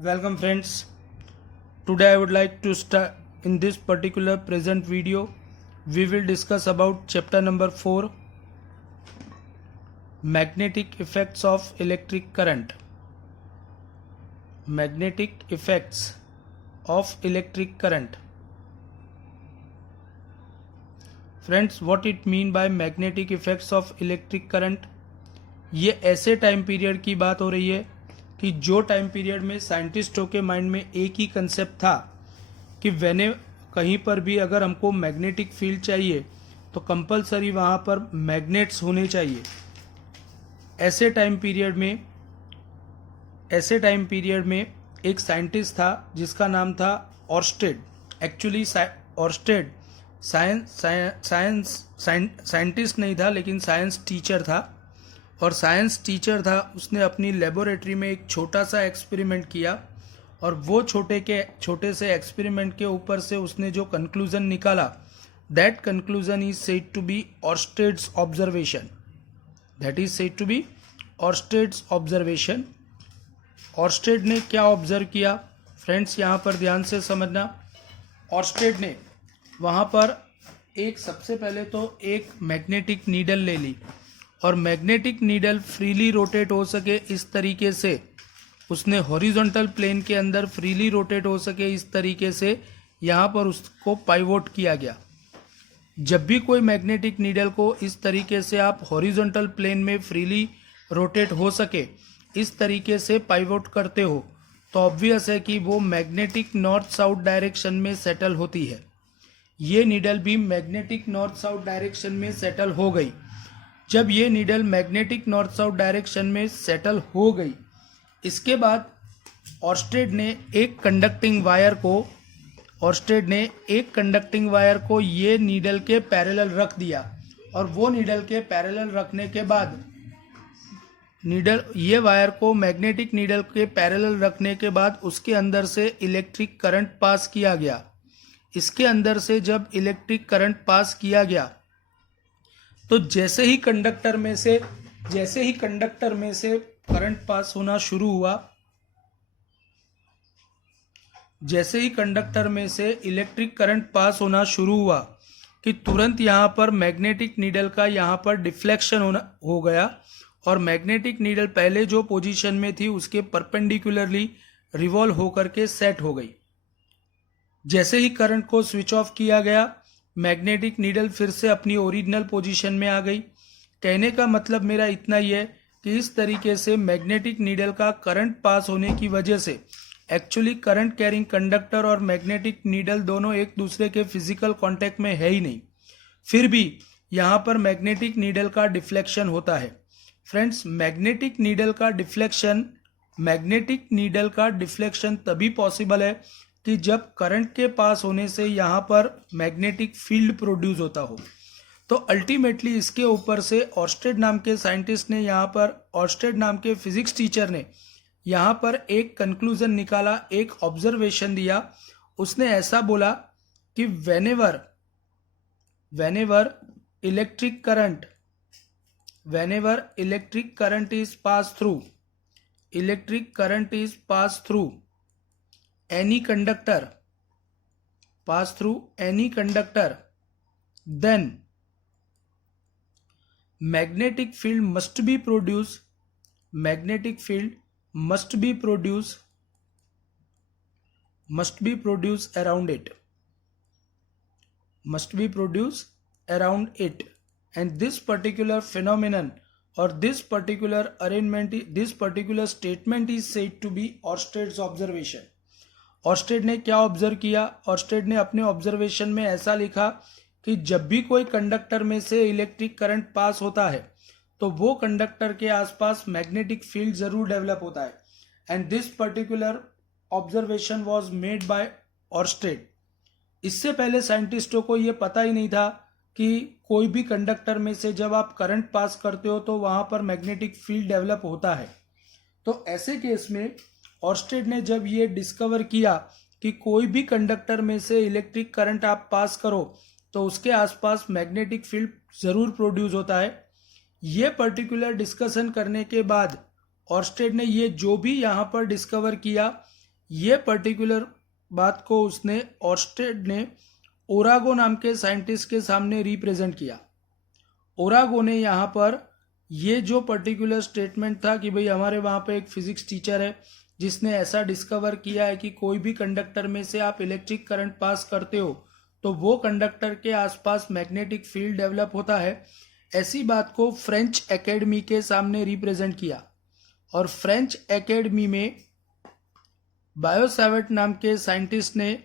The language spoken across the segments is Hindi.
Welcome friends. Today I would like to start in this particular present video. We will discuss about chapter number 4, magnetic effects of electric current. Magnetic effects of electric current. Friends, what it mean by magnetic effects of electric current? ये ऐसे टाइम पीरियड की बात हो रही है कि जो टाइम पीरियड में साइंटिस्टों के माइंड में एक ही कंसेप्ट था कि वेने कहीं पर भी अगर हमको मैग्नेटिक फील्ड चाहिए तो कंपलसरी वहाँ पर मैग्नेट्स होने चाहिए। ऐसे टाइम पीरियड में एक साइंटिस्ट था जिसका नाम था ऑर्स्टेड। एक्चुअली ऑर्स्टेड साइंटिस्ट नहीं था लेकिन साइंस टीचर था, और साइंस टीचर था। उसने अपनी लेबोरेटरी में एक छोटा सा एक्सपेरिमेंट किया और वो छोटे से एक्सपेरिमेंट के ऊपर से उसने जो कंक्लूजन निकाला, that conclusion is said to be Oersted's observation. Oersted ने क्या ऑब्जर्व किया फ्रेंड्स, यहाँ पर ध्यान से समझना। ऑर्स्टेड ने वहाँ पर सबसे पहले तो एक मैग्नेटिक नीडल ले ली और मैग्नेटिक नीडल फ्रीली रोटेट हो सके इस तरीके से उसने हॉरिजॉन्टल प्लेन के अंदर फ्रीली रोटेट हो सके इस तरीके से यहाँ पर उसको पाइवोट किया गया। जब भी कोई मैग्नेटिक नीडल को इस तरीके से आप हॉरिजॉन्टल प्लेन में फ्रीली रोटेट हो सके इस तरीके से पाइवोट करते हो तो ऑब्वियस है कि वो मैग्नेटिक नॉर्थ साउथ डायरेक्शन में सेटल होती है। ये नीडल भी मैग्नेटिक नॉर्थ साउथ डायरेक्शन में सेटल हो गई। जब ये needle magnetic north south direction में सेटल हो गई, इसके बाद ऑर्स्टेड ने एक कंडक्टिंग वायर को ये नीडल के पैरेलल रख दिया, और वो नीडल के पैरेलल रखने के बाद ये वायर को मैग्नेटिक नीडल के पैरेलल रखने के बाद उसके अंदर से इलेक्ट्रिक करंट पास किया गया। इसके अंदर से जब इलेक्ट्रिक करंट पास किया गया तो जैसे ही कंडक्टर में से करंट पास होना शुरू हुआ, जैसे ही कंडक्टर में से इलेक्ट्रिक करंट पास होना शुरू हुआ कि तुरंत यहाँ पर मैग्नेटिक नीडल का यहाँ पर डिफ्लेक्शन हो गया और मैग्नेटिक नीडल पहले जो पोजीशन में थी उसके परपेंडिकुलरली रिवॉल्व होकर के सेट हो गई। जैसे ही करंट को स्विच ऑफ किया गया, मैग्नेटिक नीडल फिर से अपनी ओरिजिनल पोजीशन में आ गई। कहने का मतलब मेरा इतना ही है कि इस तरीके से मैग्नेटिक नीडल का करंट पास होने की वजह से एक्चुअली करंट कैरिंग कंडक्टर और मैग्नेटिक नीडल दोनों एक दूसरे के फिजिकल कांटेक्ट में है ही नहीं, फिर भी यहाँ पर मैग्नेटिक नीडल का डिफ्लेक्शन होता है। फ्रेंड्स, मैग्नेटिक नीडल का डिफ्लेक्शन तभी पॉसिबल है कि जब करंट के पास होने से यहाँ पर मैग्नेटिक फील्ड प्रोड्यूस होता हो। तो अल्टीमेटली इसके ऊपर से ऑर्स्टेड नाम के फिजिक्स टीचर ने यहाँ पर एक कंक्लूजन निकाला, एक ऑब्जर्वेशन दिया। उसने ऐसा बोला कि whenever electric current is passed through any conductor, then magnetic field must be produced around it, and this particular phenomenon or this particular statement is said to be Orsted's observation. Oersted ने क्या ऑब्जर्व किया? ऑर्स्टेड ने अपने ऑब्जर्वेशन में ऐसा लिखा कि जब भी कोई कंडक्टर में से इलेक्ट्रिक करंट पास होता है तो वो कंडक्टर के आसपास मैग्नेटिक फील्ड जरूर डेवलप होता है, and this particular observation was made by Oersted. इससे पहले साइंटिस्टों को ये पता ही नहीं था कि कोई भी कंडक्टर में से जब आप करंट पास करते हो तो वहां पर मैग्नेटिक फील्ड डेवलप होता है। तो ऐसे केस में ऑर्स्टेड ने जब ये डिस्कवर किया कि कोई भी कंडक्टर में से इलेक्ट्रिक करंट आप पास करो तो उसके आसपास मैग्नेटिक फील्ड जरूर प्रोड्यूस होता है, ये पर्टिकुलर डिस्कशन करने के बाद ऑर्स्टेड ने ये जो भी यहाँ पर डिस्कवर किया ये पर्टिकुलर बात को उसने ऑर्स्टेड ने ओरागो नाम के साइंटिस्ट के सामने रिप्रेजेंट किया। ओरागो ने यहाँ पर ये जो पर्टिकुलर स्टेटमेंट था कि भाई हमारे वहाँ पे एक फिजिक्स टीचर है जिसने ऐसा डिस्कवर किया है कि कोई भी कंडक्टर में से आप इलेक्ट्रिक करंट पास करते हो तो वो कंडक्टर के आसपास मैग्नेटिक फील्ड डेवलप होता है, ऐसी बात को फ्रेंच एकेडमी के सामने रिप्रेजेंट किया। और फ्रेंच एकेडमी में बायो-सैवर्ट नाम के साइंटिस्ट ने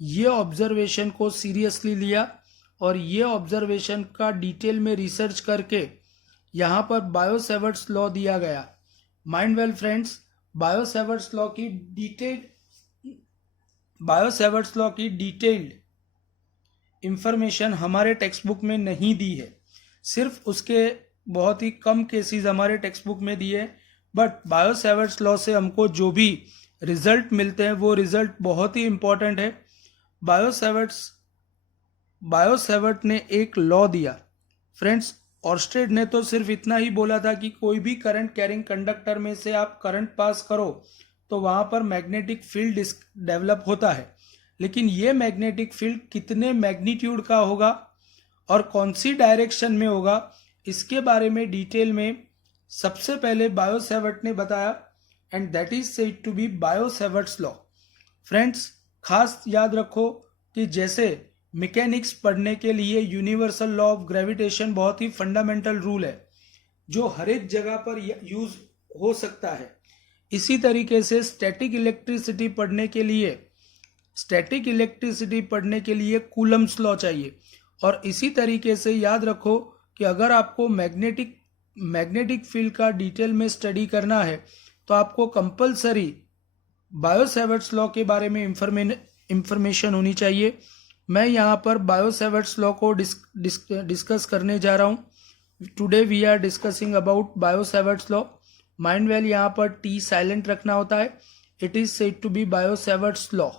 ये ऑब्जर्वेशन को सीरियसली लिया और ये ऑब्जर्वेशन का डिटेल में रिसर्च करके यहाँ पर बायो-सैवर्ट्स लॉ दिया गया। माइंड वेल फ्रेंड्स, बायो-सैवर्ट्स लॉ की डिटेल्ड इंफॉर्मेशन हमारे टेक्स्ट बुक में नहीं दी है, सिर्फ उसके बहुत ही कम केसेस हमारे टेक्स्ट बुक में दिए। बट बायो-सैवर्ट्स लॉ से हमको जो भी रिजल्ट मिलते हैं वो रिजल्ट बहुत ही इंपॉर्टेंट है। बायो-सैवर्ट ने एक लॉ दिया फ्रेंड्स। ऑर्स्टेड ने तो सिर्फ इतना ही बोला था कि कोई भी करंट कैरिंग कंडक्टर में से आप करंट पास करो तो वहाँ पर मैग्नेटिक फील्ड डेवलप होता है, लेकिन ये मैग्नेटिक फील्ड कितने मैग्नीट्यूड का होगा और कौन सी डायरेक्शन में होगा, इसके बारे में डिटेल में सबसे पहले बायो-सैवर्ट ने बताया, and that is said to be Biot Savart's law. Friends, खास याद रखो कि जैसे मैकेनिक्स पढ़ने के लिए यूनिवर्सल लॉ ऑफ ग्रेविटेशन बहुत ही फंडामेंटल रूल है जो हर एक जगह पर यूज हो सकता है, इसी तरीके से स्टैटिक इलेक्ट्रिसिटी पढ़ने के लिए कूलम्स लॉ चाहिए। और इसी तरीके से याद रखो कि अगर आपको मैग्नेटिक फील्ड का डिटेल में स्टडी करना है तो आपको कंपलसरी बायो-सैवर्ट्स लॉ के बारे में इंफॉर्मेशन होनी चाहिए। मैं यहाँ पर बायो-सैवर्ट्स लॉ को डिस्कस करने जा रहा हूँ। Today we are discussing about Biot Savart's law. Mind well, यहाँ पर टी साइलेंट रखना होता है। It is said to be Biot Savart's law.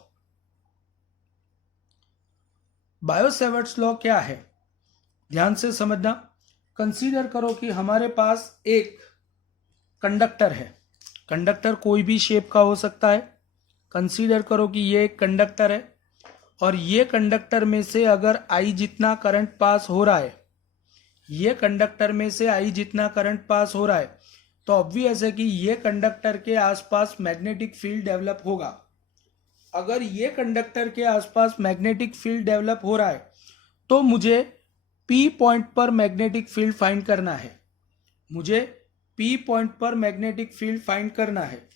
Biot Savart's law क्या है, ध्यान से समझना। कंसीडर करो कि हमारे पास एक कंडक्टर है। कंडक्टर कोई भी शेप का हो सकता है। कंसीडर करो कि ये एक कंडक्टर है और ये कंडक्टर में से अगर I जितना करंट पास हो रहा है, तो ऑब्वियस है कि ये कंडक्टर के आसपास मैग्नेटिक फील्ड डेवलप होगा। अगर ये कंडक्टर के आसपास मैग्नेटिक फील्ड डेवलप हो रहा है तो मुझे P पॉइंट पर मैग्नेटिक फील्ड फाइंड करना है।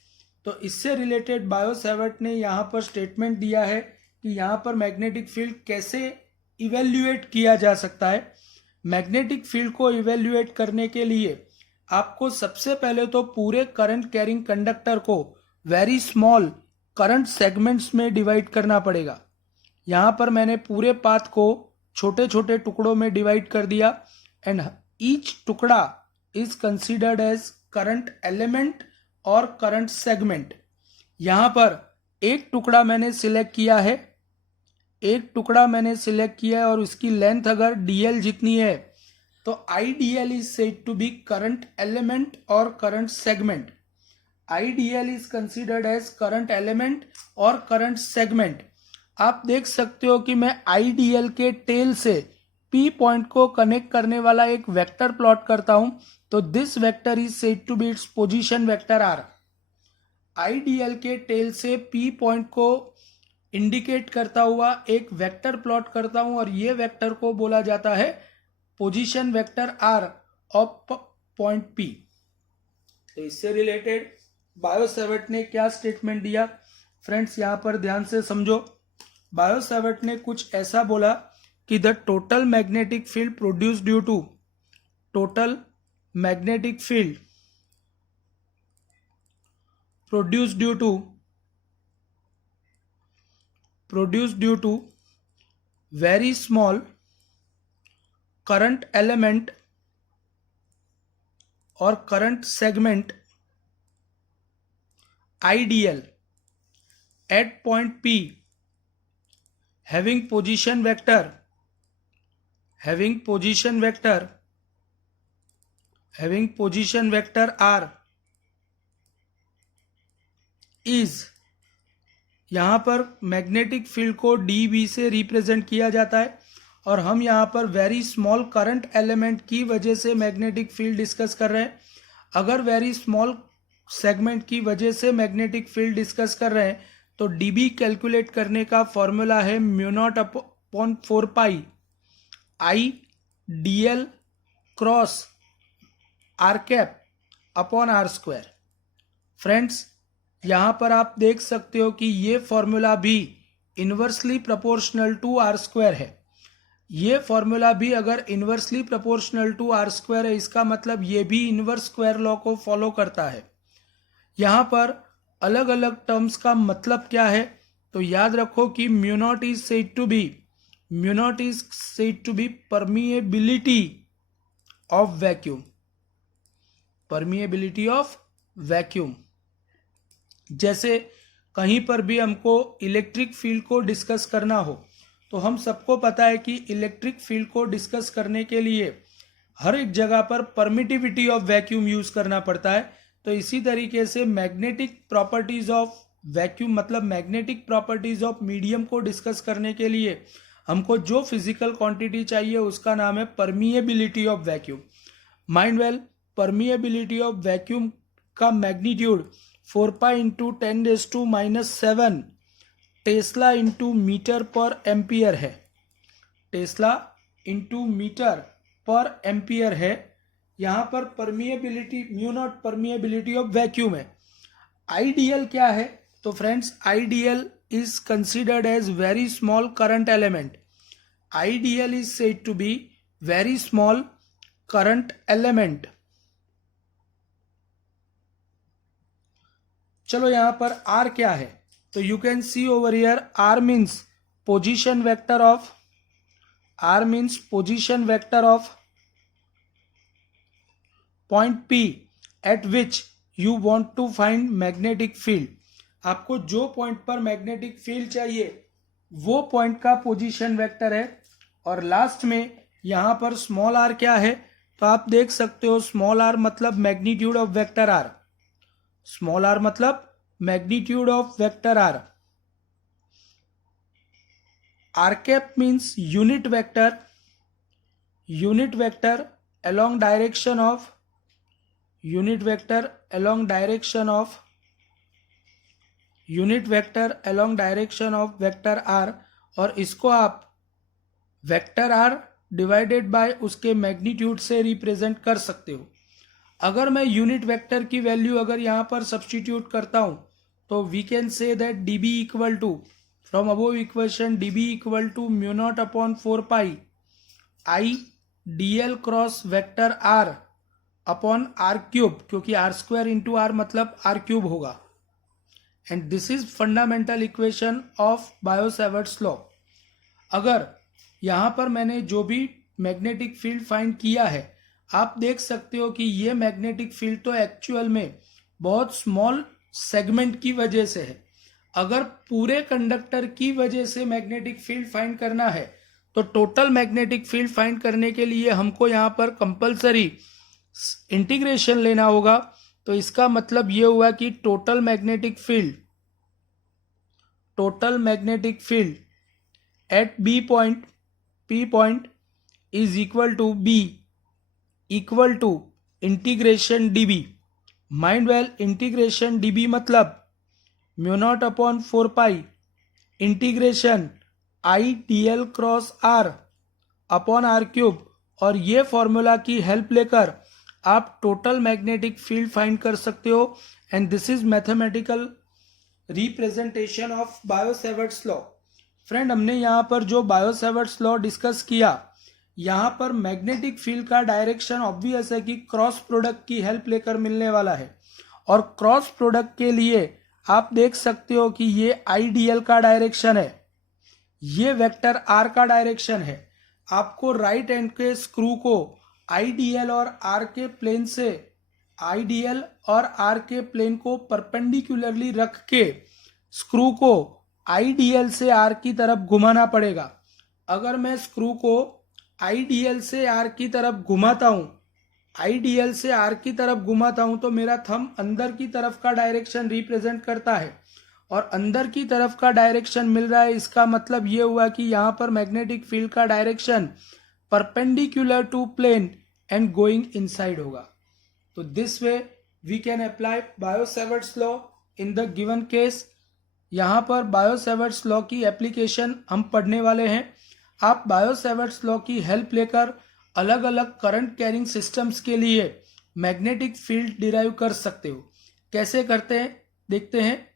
तो इससे रिलेटेड बायो-सैवर्ट ने यहाँ पर स्टेटमेंट दिया है कि यहाँ पर मैग्नेटिक फील्ड कैसे इवेल्युएट किया जा सकता है। मैग्नेटिक फील्ड को इवेल्युएट करने के लिए आपको सबसे पहले तो पूरे करंट कैरिंग कंडक्टर को वेरी स्मॉल करंट सेगमेंट्स में डिवाइड करना पड़ेगा। यहाँ पर मैंने पूरे पाथ को छोटे छोटे टुकड़ों में डिवाइड कर दिया एंड ईच टुकड़ा is considered as current element और करंट सेगमेंट। यहाँ पर एक टुकड़ा मैंने सिलेक्ट किया है और उसकी लेंथ अगर dl जितनी है तो IDL is said to be current element और current segment. IDL is considered as current element और करंट सेगमेंट। आप देख सकते हो कि मैं IDL के टेल से P पॉइंट को कनेक्ट करने वाला एक वेक्टर प्लॉट करता हूं, तो this vector is said to be its position vector R। IDL के टेल से P पॉइंट को इंडिकेट करता हुआ एक वेक्टर प्लॉट करता हूं और ये वेक्टर को बोला जाता है position vector R of point P। तो इससे रिलेटेड बायो-सैवर्ट ने क्या स्टेटमेंट दिया फ्रेंड्स, यहां पर ध्यान से समझो। बायो-सैवर्ट ने कुछ ऐसा बोला कि the total magnetic field produced due to very small current element or current segment IDL at point P having position vector R is यहाँ पर मैग्नेटिक फील्ड को dB से रिप्रेजेंट किया जाता है और हम यहाँ पर वेरी स्मॉल करंट एलिमेंट की वजह से मैग्नेटिक फील्ड डिस्कस कर रहे हैं। अगर वेरी स्मॉल सेगमेंट की वजह से मैग्नेटिक फील्ड डिस्कस कर रहे हैं तो dB कैलकुलेट करने का फॉर्मूला है μ0 upon 4 pi I dl cross r cap upon r square. Friends, यहाँ पर आप देख सकते हो कि ये फॉर्मूला भी inversely proportional to r square है। ये फॉर्मूला भी अगर inversely proportional to r square है, इसका मतलब ये भी इन्वर्स स्क्वायर लॉ को फॉलो करता है। यहाँ पर अलग अलग टर्म्स का मतलब क्या है, तो याद रखो कि μ0 is said to be permeability of vacuum. Permeability of vacuum, जैसे कहीं पर भी हमको इलेक्ट्रिक फील्ड को डिस्कस करना हो तो हम सबको पता है कि इलेक्ट्रिक फील्ड को डिस्कस करने के लिए हर एक जगह पर परमिटिविटी ऑफ वैक्यूम यूज करना पड़ता है। तो इसी तरीके से मैग्नेटिक प्रॉपर्टीज ऑफ वैक्यूम मतलब मैग्नेटिक प्रॉपर्टीज ऑफ मीडियम को डिस्कस करने के लिए हमको जो फिजिकल क्वांटिटी चाहिए उसका नाम है permeability of vacuum. Mind well, permeability of vacuum का magnitude 4 pi into 10⁻⁻7 tesla into metre per ampere है। Tesla into metre per ampere है। यहाँ पर परमिएबिलिटी μ0 परमिएबिलिटी ऑफ वैक्यूम है। आईडीएल क्या है, तो friends IDL is considered as very small current element. IDL is said to be very small current element. चलो यहाँ पर R क्या है, तो you can C over here R means position vector of point P at which you want to find magnetic field. आपको जो पॉइंट पर मैग्नेटिक फील्ड चाहिए वो पॉइंट का पोजीशन वेक्टर है। और लास्ट में यहाँ पर स्मॉल r क्या है, तो आप देख सकते हो स्मॉल r मतलब magnitude of vector r। Small r मतलब magnitude of vector r। r cap means unit vector along direction of vector r, और इसको आप वेक्टर r डिवाइडेड बाय उसके मैग्नीट्यूड से रिप्रेजेंट कर सकते हो। अगर मैं यूनिट वेक्टर की वैल्यू अगर यहाँ पर सब्स्टिट्यूट करता हूँ तो we can say that dB equal to from above equation dB equal to μ0 upon 4 pi I dl cross vector r upon r cube, क्योंकि r स्क्वायर इंटू r मतलब r क्यूब होगा। And this is fundamental equation of Biot Savart's law. अगर यहाँ पर मैंने जो भी मैग्नेटिक फील्ड फाइंड किया है, आप देख सकते हो कि ये मैग्नेटिक फील्ड तो एक्चुअल में बहुत स्मॉल सेगमेंट की वजह से है। अगर पूरे कंडक्टर की वजह से मैग्नेटिक फील्ड फाइंड करना है तो टोटल मैग्नेटिक फील्ड फाइंड करने के लिए हमको यहाँ पर कंपलसरी इंटीग्रेशन लेना होगा। तो इसका मतलब ये हुआ कि total magnetic field at P point is equal to integration dB। Mind well, integration dB मतलब μ0 upon 4 pi integration I dl cross r upon r cube. और ये फॉर्मूला की हेल्प लेकर आप टोटल मैग्नेटिक फील्ड फाइंड कर सकते हो। And this is mathematical representation of Biot Savart's law. Friend, हमने यहाँ पर जो बायो-सैवर्ट्स लॉ डिस्कस किया, यहाँ पर मैग्नेटिक फील्ड का डायरेक्शन ऑब्वियस है कि क्रॉस प्रोडक्ट की हेल्प लेकर मिलने वाला है। और क्रॉस प्रोडक्ट के लिए आप देख सकते हो कि ये आईडीएल का डायरेक्शन है, ये वेक्टर आर का डायरेक्शन है। आपको राइट एंड के स्क्रू को आईडीएल और आर के प्लेन को परपेंडिकुलरली रख के स्क्रू को आईडीएल से आर की तरफ घुमाना पड़ेगा। अगर मैं स्क्रू को आईडीएल से आर की तरफ घुमाता हूं तो मेरा थंब अंदर की तरफ का डायरेक्शन रिप्रेजेंट करता है और अंदर की तरफ का डायरेक्शन मिल रहा है, इसका मतलब ये हुआ कि यहाँ पर मैग्नेटिक फील्ड का direction perpendicular to plane and going inside होगा। तो this way we can apply Biot Savart's law in the given case. यहाँ पर बायो-सेवर्ट्स लॉ की एप्लीकेशन हम पढ़ने वाले हैं। आप बायो-सेवर्ट्स लॉ की हेल्प लेकर अलग अलग करंट कैरिंग सिस्टम्स के लिए मैग्नेटिक फील्ड डिराइव कर सकते हो। कैसे करते हैं देखते हैं।